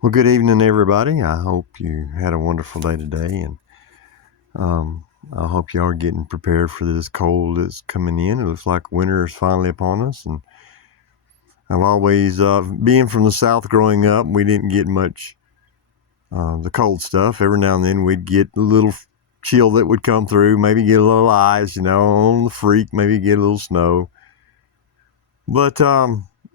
Well, good evening, everybody. I hope you had a wonderful day today, and I hope you are getting prepared for this cold that's coming in. It looks like winter is finally upon us, and I've always, being from the South growing up, we didn't get much the cold stuff. Every now and then we'd get a little chill that would come through, maybe get a little ice, on the freak, maybe get a little snow. But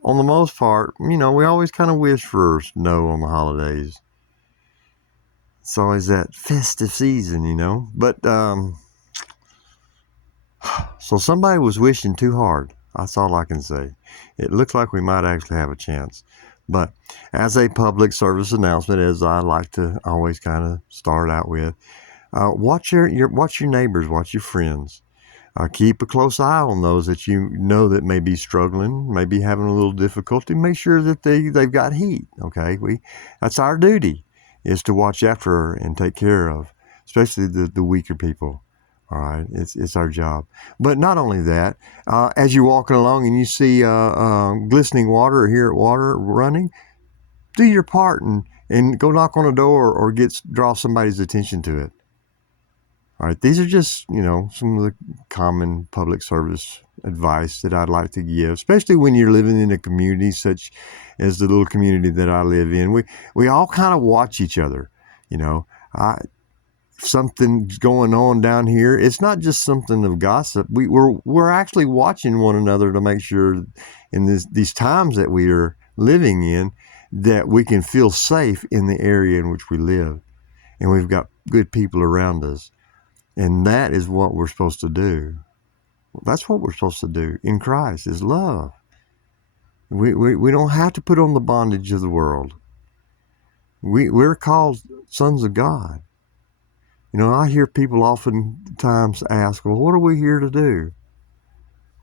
on the most part, we always kind of wish for snow on the holidays. It's always that festive season. But so somebody was wishing too hard. That's all I can say. It looks like we might actually have a chance. But as a public service announcement, as I like to always kind of start out with, watch your neighbors, watch your friends. Keep a close eye on those that you know that may be struggling, maybe having a little difficulty. Make sure that they've got heat. Okay, that's our duty, is to watch after and take care of, especially the weaker people. All right, it's our job. But not only that, as you're walking along and you see glistening water or hear water running, do your part and go knock on a door or draw somebody's attention to it. All right, these are just, some of the common public service advice that I'd like to give, especially when you're living in a community such as the little community that I live in. We all kind of watch each other, If something's going on down here, it's not just something of gossip. We're actually watching one another to make sure in these times that we are living in that we can feel safe in the area in which we live, and we've got good people around us. And that is what we're supposed to do. That's what we're supposed to do in Christ, is love. We don't have to put on the bondage of the world. We're called sons of God. I hear people oftentimes ask, well, what are we here to do?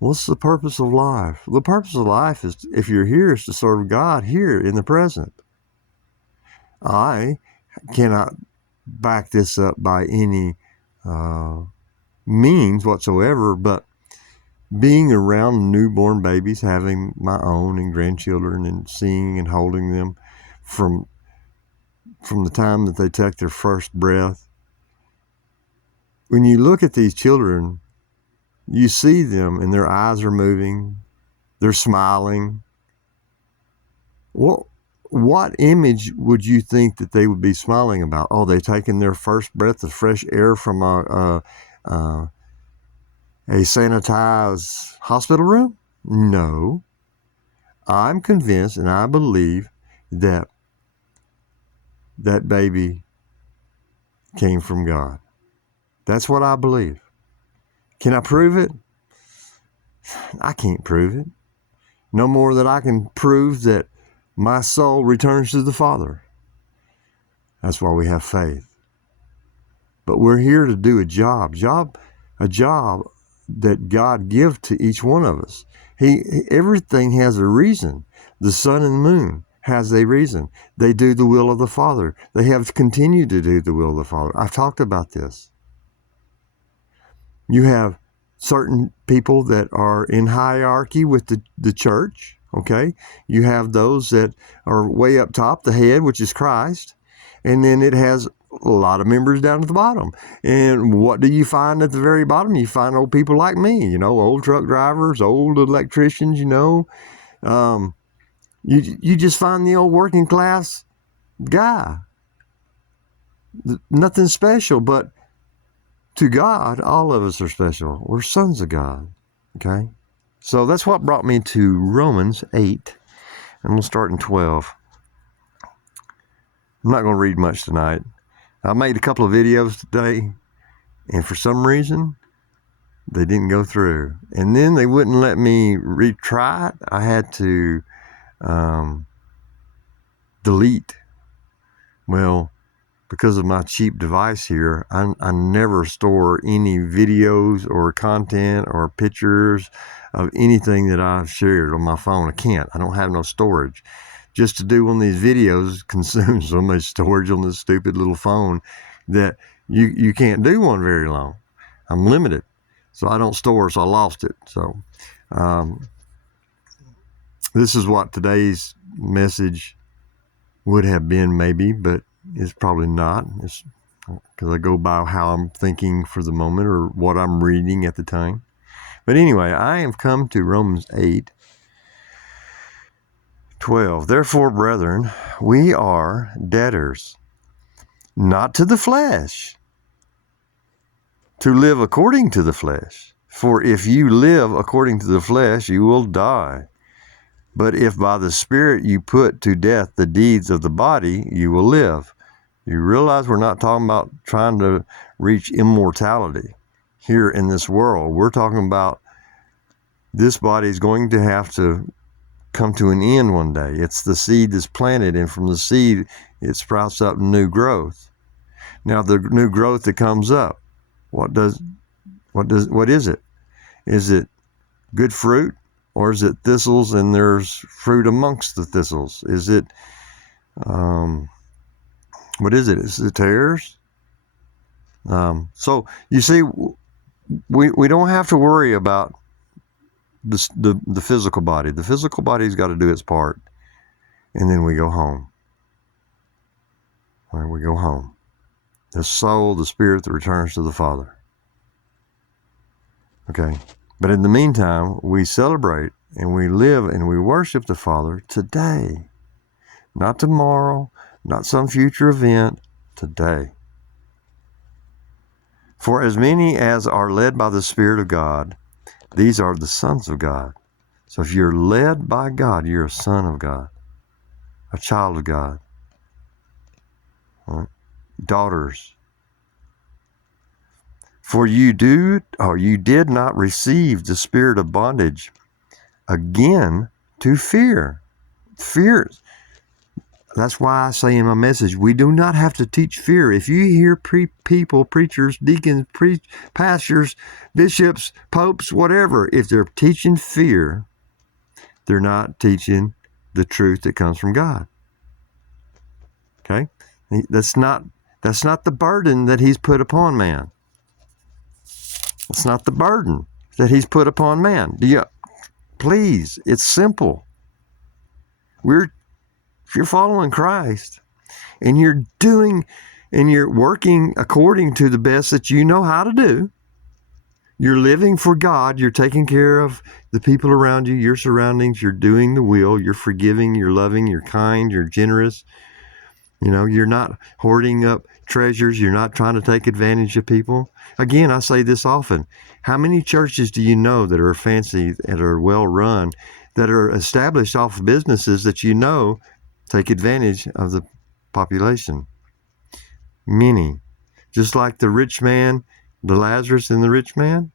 What's the purpose of life? The purpose of life is, if you're here, is to serve God here in the present. I cannot back this up by any means whatsoever, but being around newborn babies, having my own and grandchildren, and seeing and holding them from the time that they take their first breath. When you look at these children, you see them and their eyes are moving, they're smiling. What image would you think that they would be smiling about? Oh, they're taking their first breath of fresh air from a sanitized hospital room? No. I'm convinced and I believe that baby came from God. That's what I believe. Can I prove it? I can't prove it. No more than I can prove that my soul returns to the Father. That's why we have faith. But we're here to do a job that God gives to each one of us. Everything has a reason. The sun and the moon has a reason. They do the will of the Father. They have continued to do the will of the Father. I've talked about this. You have certain people that are in hierarchy with the church, okay? You have those that are way up top, the head, which is Christ, and then it has a lot of members down at the bottom. And what do you find at the very bottom? You find old people like me, old truck drivers, old electricians, You just find the old working class guy. Nothing special, but to God, all of us are special. We're sons of God, okay? So that's what brought me to Romans 8. I'm going to start in 12. I'm not going to read much tonight. I made a couple of videos today, and for some reason, they didn't go through. And then they wouldn't let me retry it. I had to delete. Well, because of my cheap device here, I never store any videos or content or pictures of anything that I've shared on my phone. I can't. I don't have no storage. Just to do one of these videos consumes so much storage on this stupid little phone that you can't do one very long. I'm limited. So I don't store, so I lost it. So this is what today's message would have been maybe, but it's probably not. It's because I go by how I'm thinking for the moment or what I'm reading at the time. But anyway, I have come to Romans 8:12. Therefore, brethren, we are debtors, not to the flesh, to live according to the flesh. For if you live according to the flesh, you will die. But if by the Spirit you put to death the deeds of the body, you will live. You realize we're not talking about trying to reach immortality here in this world. We're talking about this body is going to have to come to an end one day. It's the seed that's planted, and from the seed, it sprouts up new growth. Now, the new growth that comes up, what is it? Is it good fruit, or is it thistles and there's fruit amongst the thistles? Is it, what is it? Is it tares? So you see, we don't have to worry about the physical body. The physical body's got to do its part, and then we go home. All right, we go home. The soul, the spirit that returns to the Father. Okay, but in the meantime, we celebrate and we live and we worship the Father today, not tomorrow, not some future event, today. For as many as are led by the Spirit of God, these are the sons of God. So if you're led by God, you're a son of God, a child of God, right? Daughters. For you did not receive the spirit of bondage again to fear. Fear. That's why I say in my message, we do not have to teach fear. If you hear people, preachers, deacons, pastors, bishops, popes, whatever, if they're teaching fear, they're not teaching the truth that comes from God. Okay? That's not the burden that He's put upon man. It's not the burden that He's put upon man. Please, it's simple. If you're following Christ and you're doing and you're working according to the best that you know how to do, you're living for God, you're taking care of the people around you, your surroundings, you're doing the will, you're forgiving, you're loving, you're kind, you're generous. You're not hoarding up treasures. You're not trying to take advantage of people. Again, I say this often. How many churches do you know that are fancy, that are well run, that are established off of businesses that take advantage of the population? Many. Just like the rich man, the Lazarus and the rich man.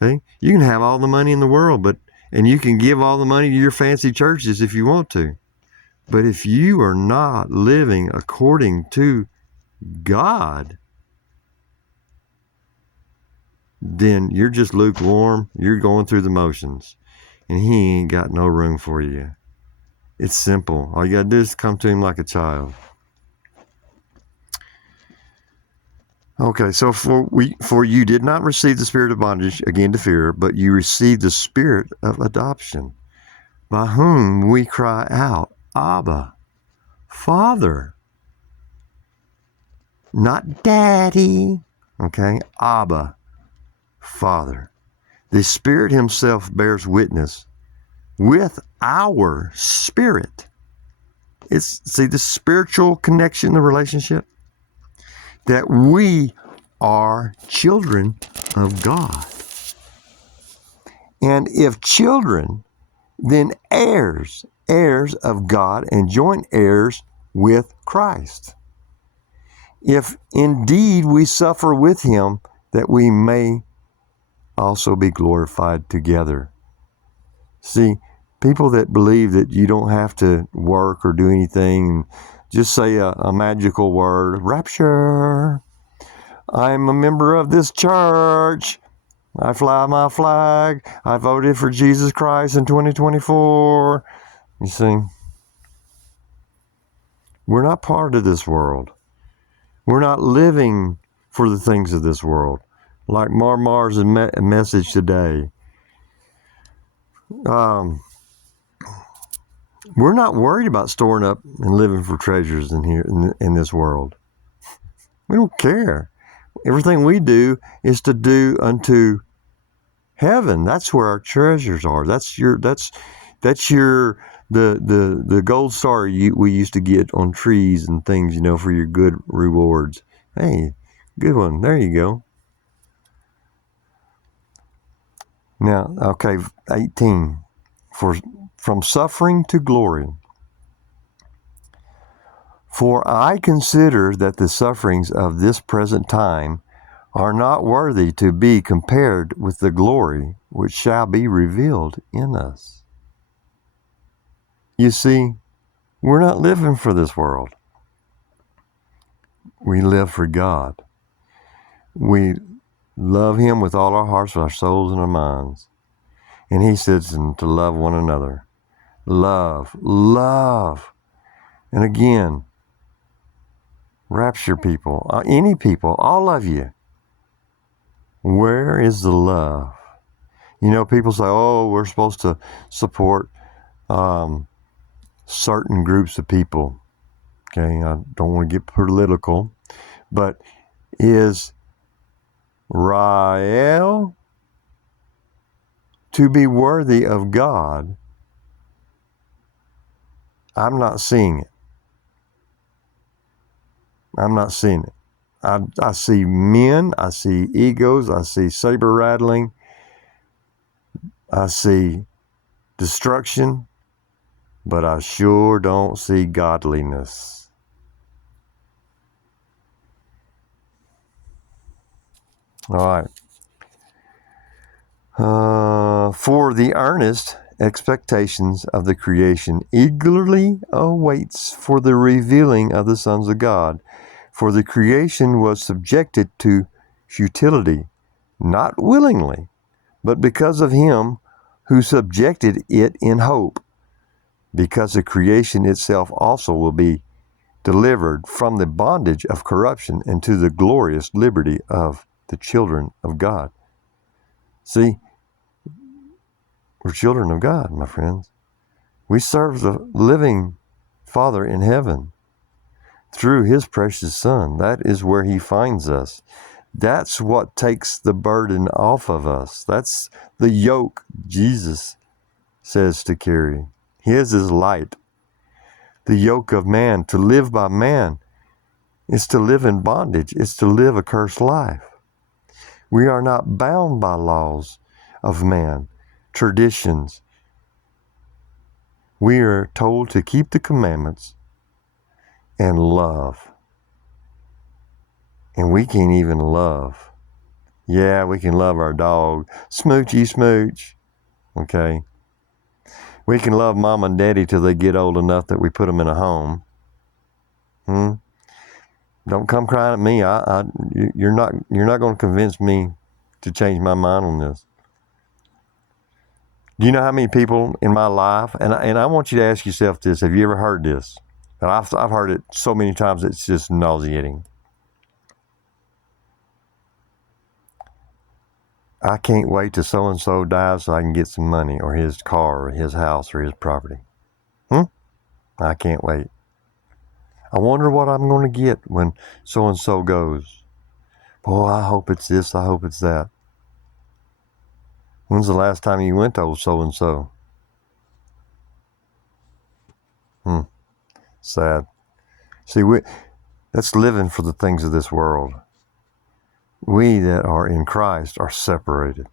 Okay? You can have all the money in the world, and you can give all the money to your fancy churches if you want to. But if you are not living according to God, then you're just lukewarm. You're going through the motions, and He ain't got no room for you. It's simple. All you got to do is come to Him like a child. Okay, so for you did not receive the spirit of bondage, again to fear, but you received the spirit of adoption, by whom we cry out, Abba, Father. Not Daddy, okay? Abba, Father. The Spirit Himself bears witness with our spirit. See the spiritual connection, the relationship? That we are children of God. And if children, then heirs of God and joint heirs with Christ. If indeed we suffer with Him, that we may also be glorified together. See, people that believe that you don't have to work or do anything, just say a magical word, rapture. I'm a member of this church. I fly my flag. I voted for Jesus Christ in 2024. You see, we're not part of this world. We're not living for the things of this world. Like Marmar's message today. We're not worried about storing up and living for treasures in here in this world. We don't care. Everything we do is to do unto heaven. That's where our treasures are. That's your the gold star we used to get on trees and things, for your good rewards. Hey, good one. There you go. Now, okay, 18. From suffering to glory. For I consider that the sufferings of this present time are not worthy to be compared with the glory which shall be revealed in us. You see, we're not living for this world. We live for God. We love Him with all our hearts, our souls, and our minds. And He says to love one another. Love. And again, rapture people, any people, all of you. Where is the love? People say, oh, we're supposed to support certain groups of people. Okay, I don't want to get political, but is Rael to be worthy of God? I'm not seeing it. I see men, I see egos, I see saber rattling, I see destruction, but I sure don't see godliness. All right. For the earnest expectations of the creation eagerly awaits for the revealing of the sons of God. For the creation was subjected to futility, not willingly, but because of Him who subjected it in hope, because the creation itself also will be delivered from the bondage of corruption into the glorious liberty of the children of God. See, we're children of God, my friends. We serve the living Father in heaven through His precious Son. That is where He finds us. That's what takes the burden off of us. That's the yoke Jesus says to carry. His is light. The yoke of man, to live by man, is to live in bondage. It's to live a cursed life. We are not bound by laws of man, traditions. We are told to keep the commandments and love. And we can't even love. Yeah, we can love our dog. Smoochy smooch. Okay. We can love mom and daddy till they get old enough that we put them in a home. Don't come crying at me. You're not going to convince me to change my mind on this. Do you know how many people in my life, and I want you to ask yourself this, have you ever heard this? And I've heard it so many times it's just nauseating. I can't wait till so-and-so dies so I can get some money, or his car, or his house, or his property. I can't wait. I wonder what I'm going to get when so-and-so goes. Boy, I hope it's this, I hope it's that. When's the last time you went to old so-and-so? Sad. See, that's living for the things of this world. We that are in Christ are separated.